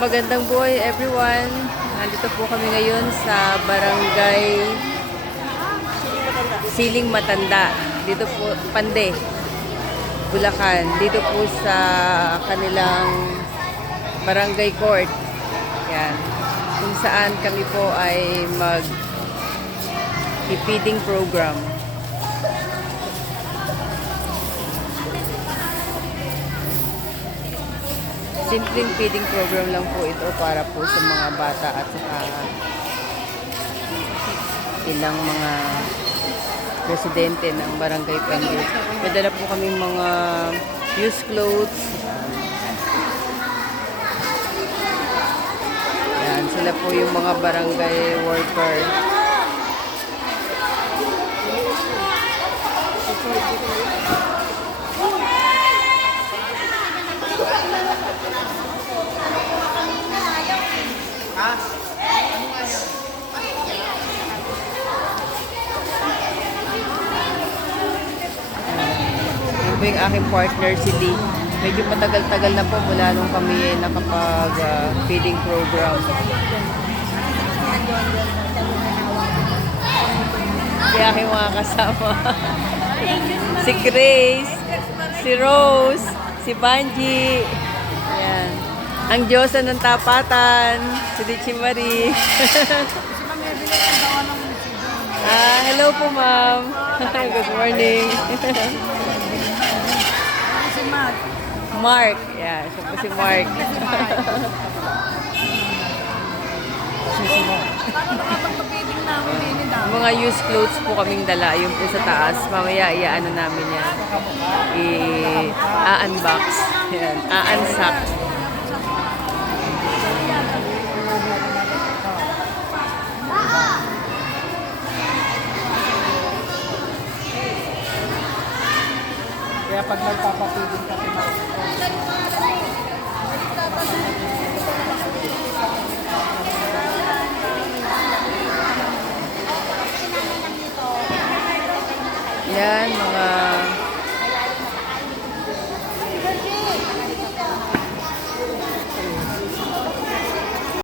Magandang buhay everyone. Nandito po kami ngayon sa Barangay Siling Matanda. Dito po, Pande, Bulacan. Dito po sa kanilang barangay court. Yan. Kung saan kami po ay mag-feeding program. Simpleng feeding program lang po ito para po sa mga bata at saka ilang mga residente ng Barangay Pende. May dala po kami mga used clothes. Yan, sila po yung mga barangay worker. Yan po yung aking partner si Lee. Medyo matagal-tagal na po mula nung kami nakapag-feeding program. Kaya aking mga kasama. Si Grace, si Rose, si Banji. Yan. Ang Diyosa ng Tapatan, si Dichi Marie. Hello po, ma'am. Good morning. Mark. Yeah, siya po si Mark. Mga used clothes po kaming dala. Yung po sa taas. Mamaya iaano namin yan. I-unbox. Yan. A-unsack. Kaya pag nagpapapiling ka, Yan, mga